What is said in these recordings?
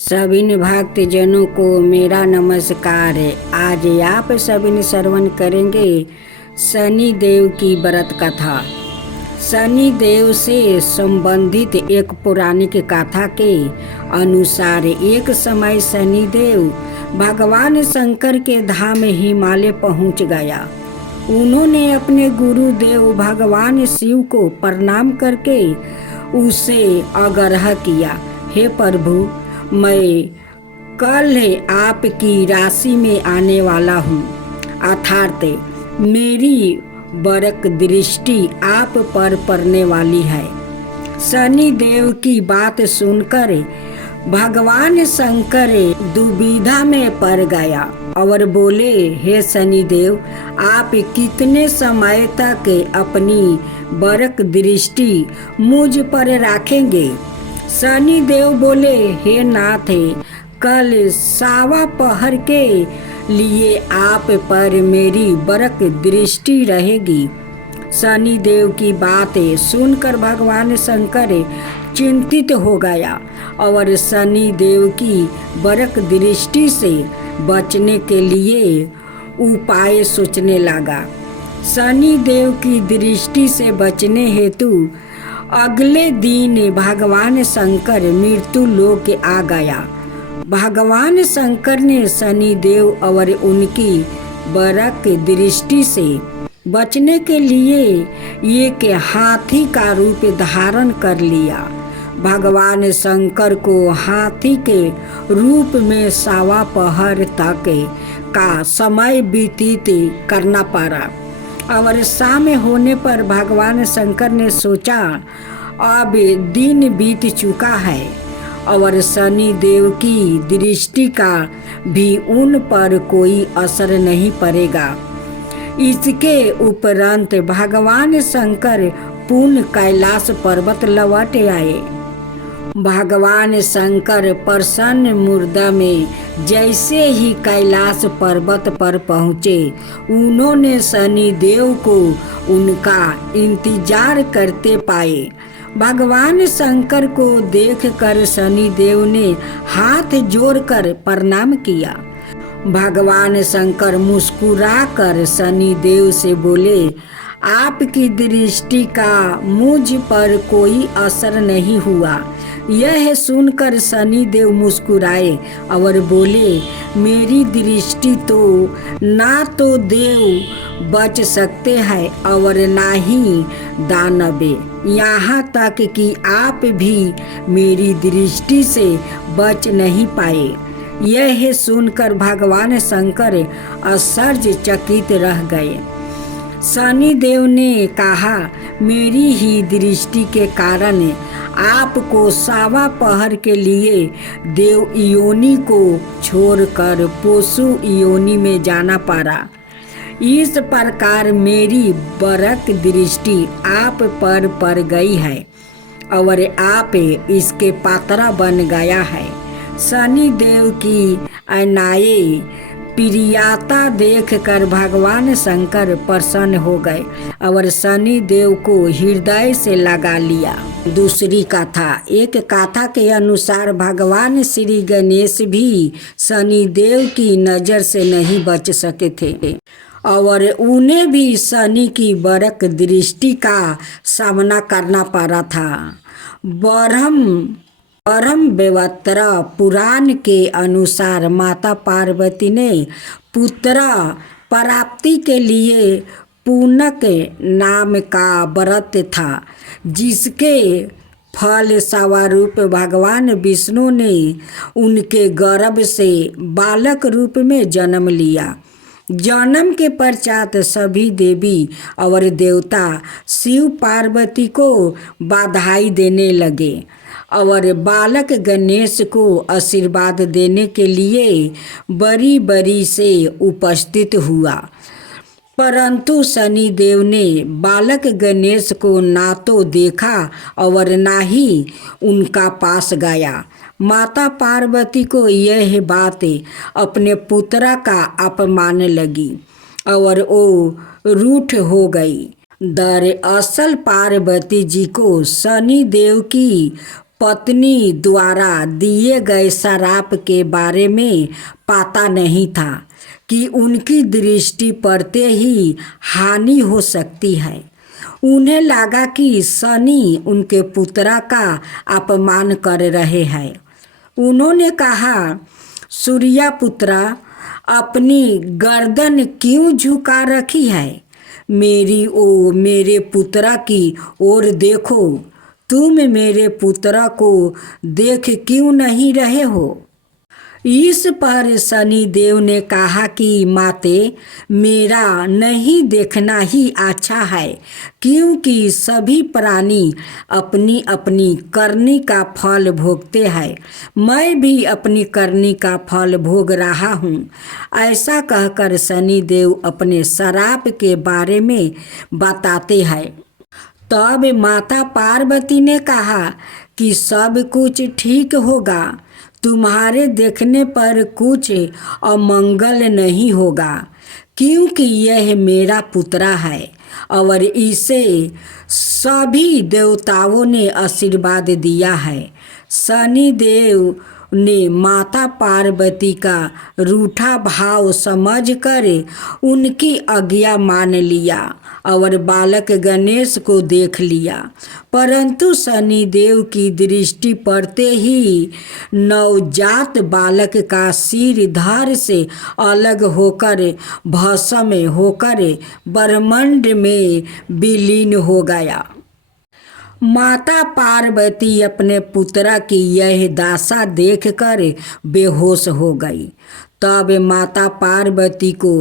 सभी भक्तजनों को मेरा नमस्कार है। आज आप सभी श्रवण करेंगे शनि देव की व्रत कथा। शनि देव से संबंधित एक पौराणिक कथा के अनुसार एक समय शनि देव भगवान शंकर के धाम हिमालय पहुंच गया। उन्होंने अपने गुरुदेव भगवान शिव को प्रणाम करके उसे आग्रह किया, हे प्रभु, मैं कल आपकी राशि में आने वाला हूँ, अर्थात मेरी बरक दृष्टि आप पर पड़ने वाली है। शनि देव की बात सुनकर भगवान शंकर दुविधा में पड़ गया और बोले, हे शनि देव, आप कितने समय तक अपनी बरक दृष्टि मुझ पर रखेंगे? शनि देव बोले, हे नाथ, कल सावा पहर के लिए आप पर मेरी बरक दृष्टि रहेगी। शनि देव की बातें सुनकर भगवान शंकर चिंतित हो गया और शनि देव की बरक दृष्टि से बचने के लिए उपाय सोचने लगा। शनि देव की दृष्टि से बचने हेतु अगले दिन भगवान शंकर मृत्यु लोक आ गया। भगवान शंकर ने शनि देव और उनकी बरक दृष्टि से बचने के लिए एक हाथी का रूप धारण कर लिया। भगवान शंकर को हाथी के रूप में सावा पहर तक का समय व्यतीत करना पड़ा और शाम होने पर भगवान शंकर ने सोचा, अब दिन बीत चुका है और शनि देव की दृष्टि का भी उन पर कोई असर नहीं पड़ेगा। इसके उपरांत भगवान शंकर पुनः कैलाश पर्वत लौट आए। भगवान शंकर प्रसन्न मुद्रा में जैसे ही कैलाश पर्वत पर पहुँचे, उन्होंने शनि देव को उनका इंतजार करते पाए। भगवान शंकर को देखकर शनि देव ने हाथ जोड़कर प्रणाम किया। भगवान शंकर मुस्कुराकर शनि देव से बोले, आपकी दृष्टि का मुझ पर कोई असर नहीं हुआ। यह सुनकर शनि देव मुस्कुराए और बोले, मेरी दृष्टि तो ना तो देव बच सकते हैं और ना ही दानव, यहाँ तक कि आप भी मेरी दृष्टि से बच नहीं पाए। यह सुनकर भगवान शंकर आश्चर्यचकित रह गए। शनि देव ने कहा, मेरी ही दृष्टि के कारण आपको सावा पहर के लिए देव योनि को छोड़कर पशु योनि में जाना पड़ा। इस प्रकार मेरी बरक दृष्टि आप पर पड़ गई है और आप इसके पात्र बन गया है। शनि देव की अनाये प्रियता देखकर भगवान शंकर प्रसन्न हो गए और शनि देव को हृदय से लगा लिया। दूसरी कथा। एक कथा के अनुसार भगवान श्री गणेश भी शनि देव की नज़र से नहीं बच सके थे और उन्हें भी शनि की बरक दृष्टि का सामना करना पड़ा था। ब्रह्मवैवर्त पुराण के अनुसार माता पार्वती ने पुत्र प्राप्ति के लिए पूनक नाम का व्रत था, जिसके फल स्वरूप भगवान विष्णु ने उनके गर्भ से बालक रूप में जन्म लिया। जन्म के पश्चात सभी देवी और देवता शिव पार्वती को बधाई देने लगे और बालक गणेश को आशीर्वाद देने के लिए बड़ी बड़ी से उपस्थित हुआ। परंतु शनि देव ने बालक गणेश को ना तो देखा और ना ही उनका पास गया। माता पार्वती को यह बात अपने पुत्र का अपमान लगी और वो रूठ हो गई। दरअसल पार्वती जी को शनि देव की पत्नी द्वारा दिए गए शराप के बारे में पता नहीं था कि उनकी दृष्टि पड़ते ही हानि हो सकती है। उन्हें लगा कि सनी उनके पुत्रा का अपमान कर रहे हैं। उन्होंने कहा, सूर्या पुत्रा, अपनी गर्दन क्यों झुका रखी है? मेरे पुत्रा की ओर देखो। तुम मेरे पुत्रा को देख क्यों नहीं रहे हो? इस पर शनि देव ने कहा कि माते, मेरा नहीं देखना ही अच्छा है, क्योंकि सभी प्राणी अपनी अपनी करनी का फल भोगते हैं। मैं भी अपनी करनी का फल भोग रहा हूँ। ऐसा कहकर शनि देव अपने श्राप के बारे में बताते हैं। तब माता पार्वती ने कहा कि सब कुछ ठीक होगा, तुम्हारे देखने पर कुछ अमंगल नहीं होगा, क्योंकि यह मेरा पुत्रा है और इसे सभी देवताओं ने आशीर्वाद दिया है। शनि देव ने माता पार्वती का रूठा भाव समझकर उनकी आज्ञा मान लिया और बालक गणेश को देख लिया, परंतु शनि देव की दृष्टि पड़ते ही नवजात बालक का सिर धड़ से अलग होकर भस्म होकर ब्रह्मांड में विलीन हो गया। माता पार्वती अपने पुत्रा की यह दशा देखकर बेहोश हो गई। तब माता पार्वती को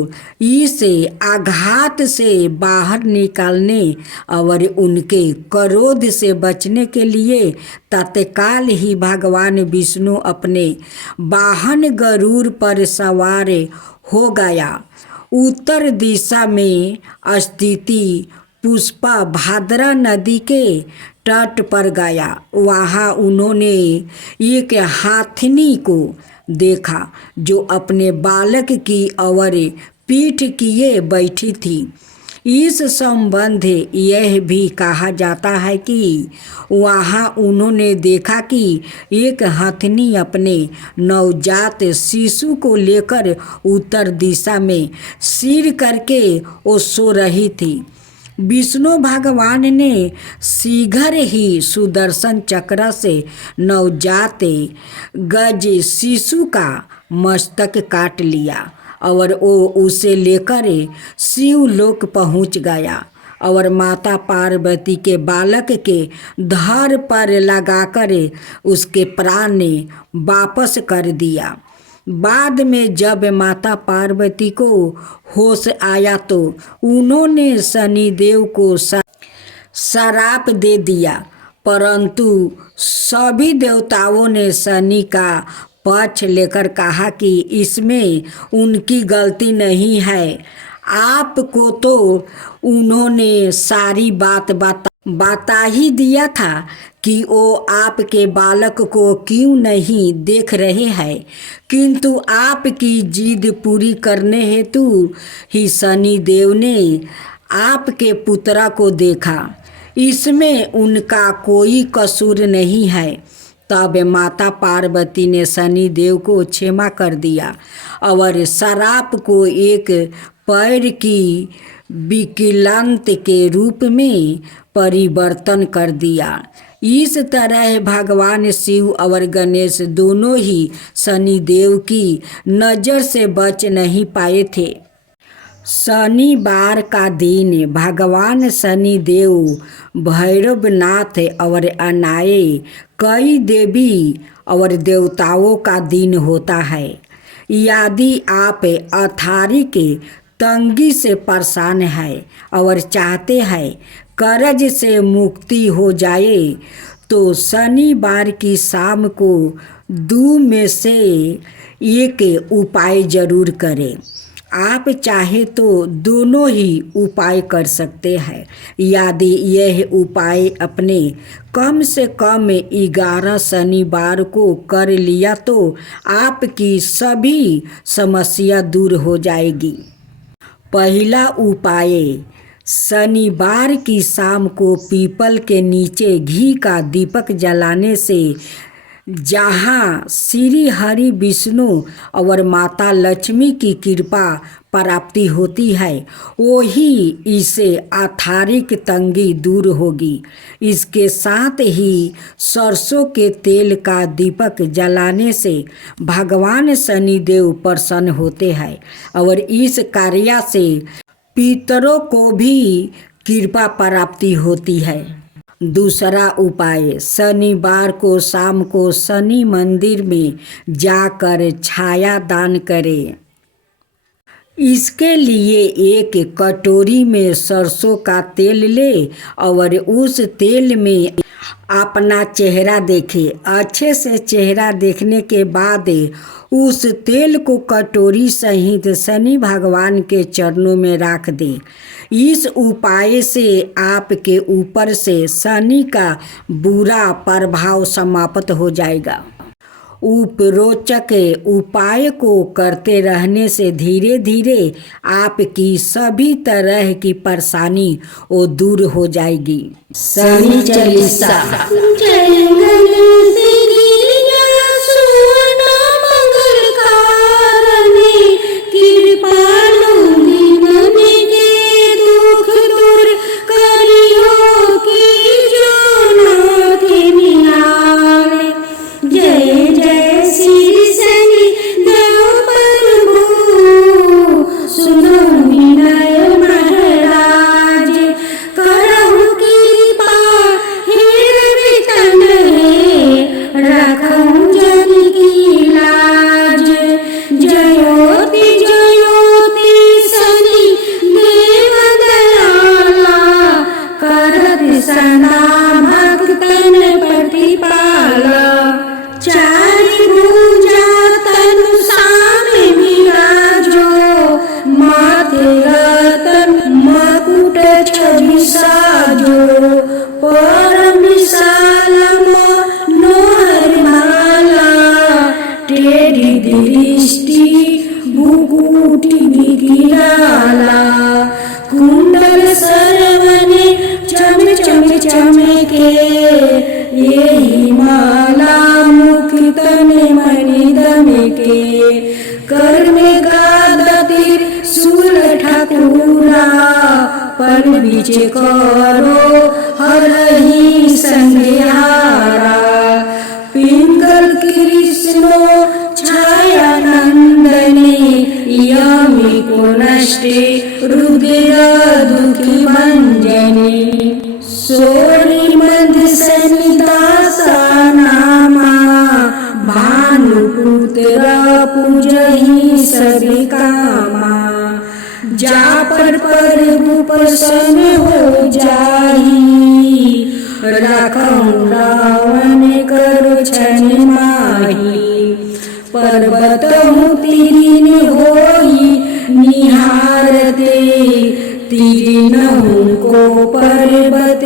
इस आघात से बाहर निकालने और उनके क्रोध से बचने के लिए तत्काल ही भगवान विष्णु अपने वाहन गरुड़ पर सवार हो गया। उत्तर दिशा में स्थिति पुष्पा भाद्रा नदी के तट पर गया। वहाँ उन्होंने एक हाथिनी को देखा जो अपने बालक की ओर पीठ किए बैठी थी। इस संबंध यह भी कहा जाता है कि वहाँ उन्होंने देखा कि एक हथनी अपने नवजात शिशु को लेकर उत्तर दिशा में सिर करके वो सो रही थी। विष्णु भगवान ने शीघ्र ही सुदर्शन चक्र से नवजात गज शिशु का मस्तक काट लिया और वो उसे लेकर शिवलोक पहुंच गया और माता पार्वती के बालक के धड़ पर लगाकर उसके प्राण वापस कर दिया। बाद में जब माता पार्वती को होश आया तो उन्होंने शनिदेव को श्राप दे दिया, परंतु सभी देवताओं ने शनि का पक्ष लेकर कहा कि इसमें उनकी गलती नहीं है। आपको तो उन्होंने सारी बात बता ही दिया था कि वो आपके बालक को क्यों नहीं देख रहे हैं, किंतु आपकी जिद पूरी करने हेतु ही शनि देव ने आपके पुत्रा को देखा। इसमें उनका कोई कसूर नहीं है। तब माता पार्वती ने शनि देव को क्षमा कर दिया और श्राप को एक पैर की विकलांग के रूप में परिवर्तन कर दिया। इस तरह भगवान शिव और गणेश दोनों ही शनिदेव की नज़र से बच नहीं पाए थे। शनिवार का दिन भगवान शनिदेव, भैरवनाथ और अन्य कई देवी और देवताओं का दिन होता है। यदि आप आर्थिक तंगी से परेशान है और चाहते हैं कर्ज से मुक्ति हो जाए तो शनिवार की शाम को 2 में से एक उपाय जरूर करें। आप चाहे तो दोनों ही उपाय कर सकते हैं। यदि यह उपाय अपने कम से कम 11 शनिवार को कर लिया तो आपकी सभी समस्या दूर हो जाएगी। पहला उपाय, शनिवार की शाम को पीपल के नीचे घी का दीपक जलाने से जहाँ श्री हरि विष्णु और माता लक्ष्मी की कृपा प्राप्ति होती है, वही इससे आर्थिक तंगी दूर होगी। इसके साथ ही सरसों के तेल का दीपक जलाने से भगवान शनिदेव प्रसन्न होते हैं और इस कार्य से पितरों को भी कृपा प्राप्ति होती है। दूसरा उपाय, शनिवार को शाम को शनि मंदिर में जाकर छाया दान करें। इसके लिए एक कटोरी में सरसों का तेल ले और उस तेल में अपना चेहरा देखे। अच्छे से चेहरा देखने के बाद उस तेल को कटोरी सहित शनि भगवान के चरणों में रख दे। इस उपाय से आपके ऊपर से शनि का बुरा प्रभाव समाप्त हो जाएगा। उपरोक्त उपाय को करते रहने से धीरे धीरे आपकी सभी तरह की परेशानी वो दूर हो जाएगी। शनि चालीसा। कुंडल सरवने चम चम चमके, यही माला मुख तने मणि दमके। कर में गादा तीर सूल ठाकुरा, पर बीच करो हरहि संध्यारा। पिंगल कृष्णो छाया नंदने, यमी को नष्टे रुद्र दुखी भंजने। सोनी मद सनिदासा नामा, भानुपुत्र पूजहि सभी कामा। जा पर प्रभु प्रसन्न हो जाहि, राखहु रावण करो छन माही। पर्वत तीरिन होई निहारते, तीरिनहु को पर्वत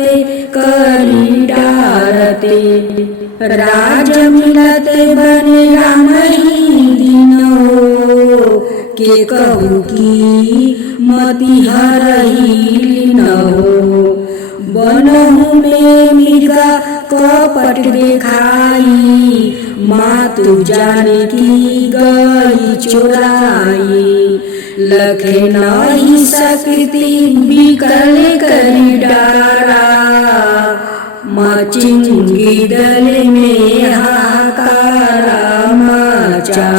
करी डारते। राज मिलत बन राम ही दिनो, के कहू की मति हरहि न हो। बनहु में मृगा कपट देखाई, मातु जानकी गई चोराई। लखे नहीं सकती बिकल करी डारा, मचिंगी दल में हाहाकारा मचा।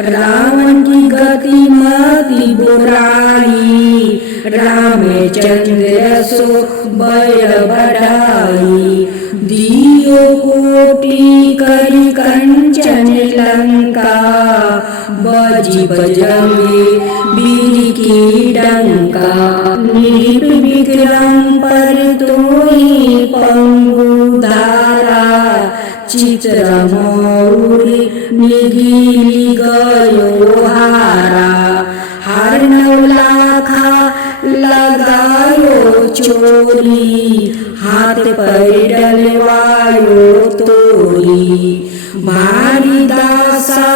रावण की गति मति बुराई, रामचंद्र सो बय बढ़ाई। दियो कोटि करी कंचन लंका, बजी बजंगे वीर की डंका। नीप विक्रम पर तोहि पंगु धारा, चित्र मौरी निगिली गयो हारा। हर नौलाखा लगायो चोरी, हाथ पर डलवायो तोरी। भारी दासा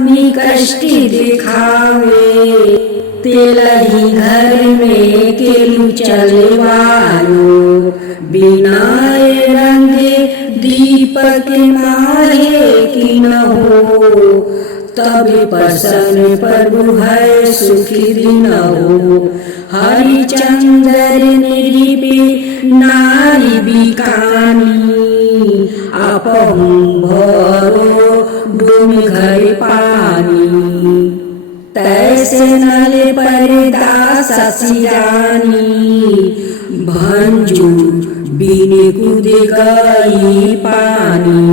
निकष्टि दिखावे, तेलही घर में केलू चलवायो, बिना रंगे दीपक माहे की न हो, तब प्रसन्न प्रभु है सुखी दिन हो। हरिचंद्र निरीपे नारी बिकानी, आपहु भरो डूम घर पानी, तैसे नल परदा ससिरानी, भंजू बिन कूद गई पानी।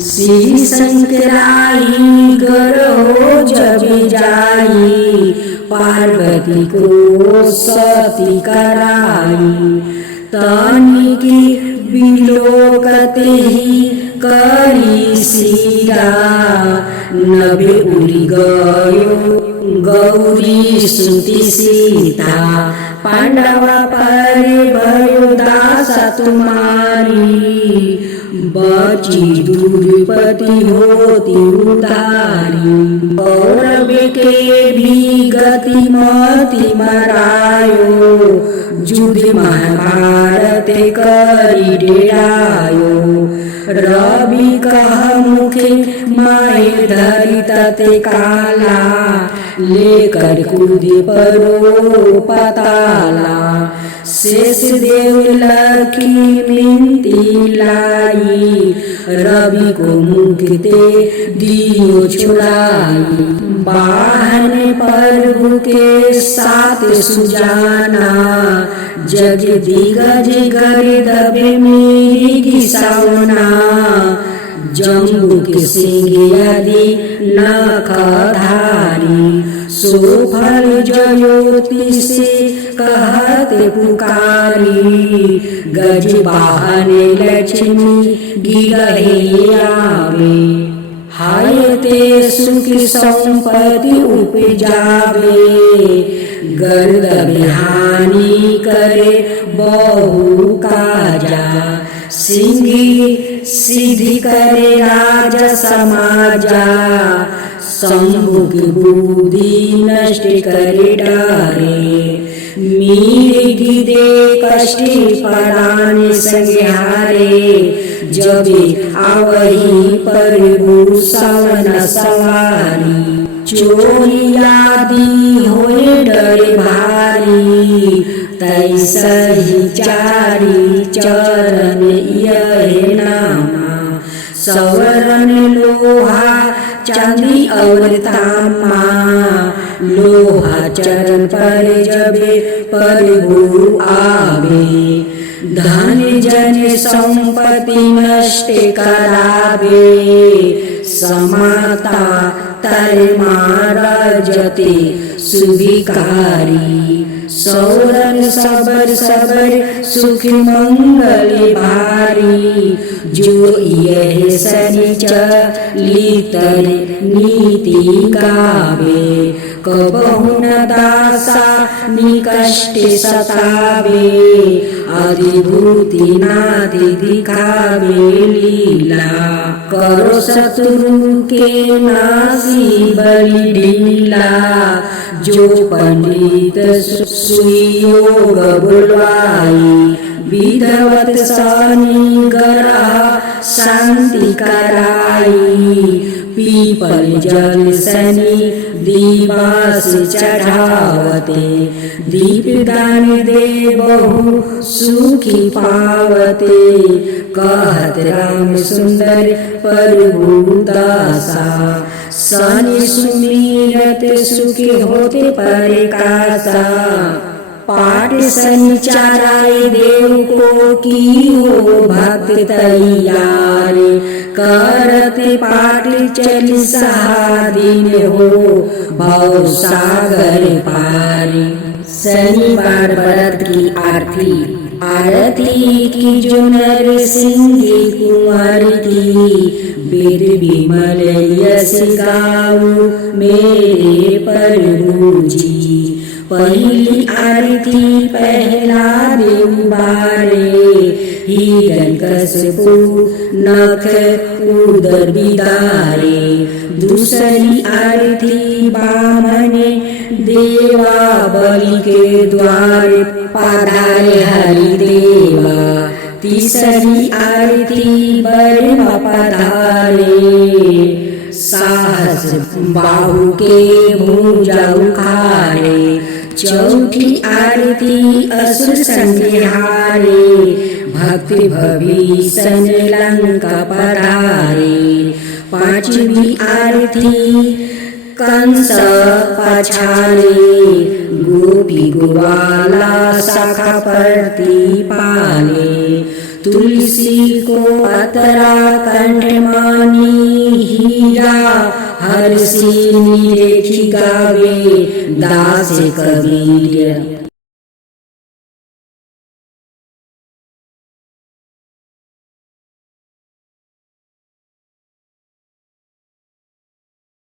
श्री शंकराई गरो जब जाई, पार्वती को सती कराई, तानी की बिलोकते ही करी सीरा, नभे उड़ी गयो गौरी सुती सीता, पांडवा पर भयो दासा तुम्हारी, बची दुर्पति होती उतारी। कौरव के भी गति मति मरायो, युद्ध महाभारत करी डेरायो, रवि कह मुखे माहे धरि तते काला, लेकर कूदे परो पताला, शेष देव लखी मिनती लाई, रवि को मुक्ति दियो छुड़ाई। वाहन प्रभु के साथ सुजाना, जग दिग्गज गर्दभ मेरी घिसौना, जम्बुक सिंह आदि नखधारी, सुफल ज्योति से कहत पुकारी, गज वाहन लक्ष्मी गिरहे आवे, हाय ते सुख संपत्ति उपजावे, गर्दभ हानि करे बहु काजा, सिंह सिद्धि करे राज समाजा, शंभु की बुद्धि नष्ट करे डारे, मिर्गी दे कष्टि परान संहारे, जबे आवही प्रभु सवन सवारी, चोरियादि होए डर भारी, तैसही चारी चरण यह नामा, सवरण लोहा चांदी और तामा, लोहा चरण पर जबे प्रभु आवे, धन जन संपत्ति नष्ट करावे, समाता तर महाराजते सुभिकारी, सौरन सबर सबर सुख मंगल भारी, जो यह सनिचलितर नीति गावे, कबहु न दासा निकष्ट सतावे, अधिभूति नादि दिखावे लीला, करो शत्रु के नासी बलि ढीला, जो पंडित सुयोग बुलवाई, विधवत शनि ग्रह शांति कराई, पीपल जल शनि दिवस चढ़ावते, दीप दान दे बहु सुखी पावते, कहत राम सुंदर प्रभु दासा, शनि सुमिरत सुखी होते परकासा, पाठ संचाराय देव को की हो भक्त तैयार, करत पाठ चालीसा दिन हो भव सागर पार। शनिवार व्रत की आरती की जो नर सिंह कुंवर की, वेद विमल यश गाऊ मेरे प्रभु जी, पहली आरती पहला देव बारे, हिरण्यकशिपु नख उदर बिदारे, दूसरी आरती बामन देवा बलि के द्वार पधारे हरिदेवा। तीसरी आरती बर्मा पधारे, साहस बाहु के भुजा उखारे। चौथी आरती असुर संहारे, भक्ति भविष्ण लंका पधारे। पांचवी आरती कंस पछारे, गोपी ग्वाला शाखा प्रतिपाले। तुलसी को अतरा कंठ मानी, हीरा हर्षि निरेखी गावे दास कबीर।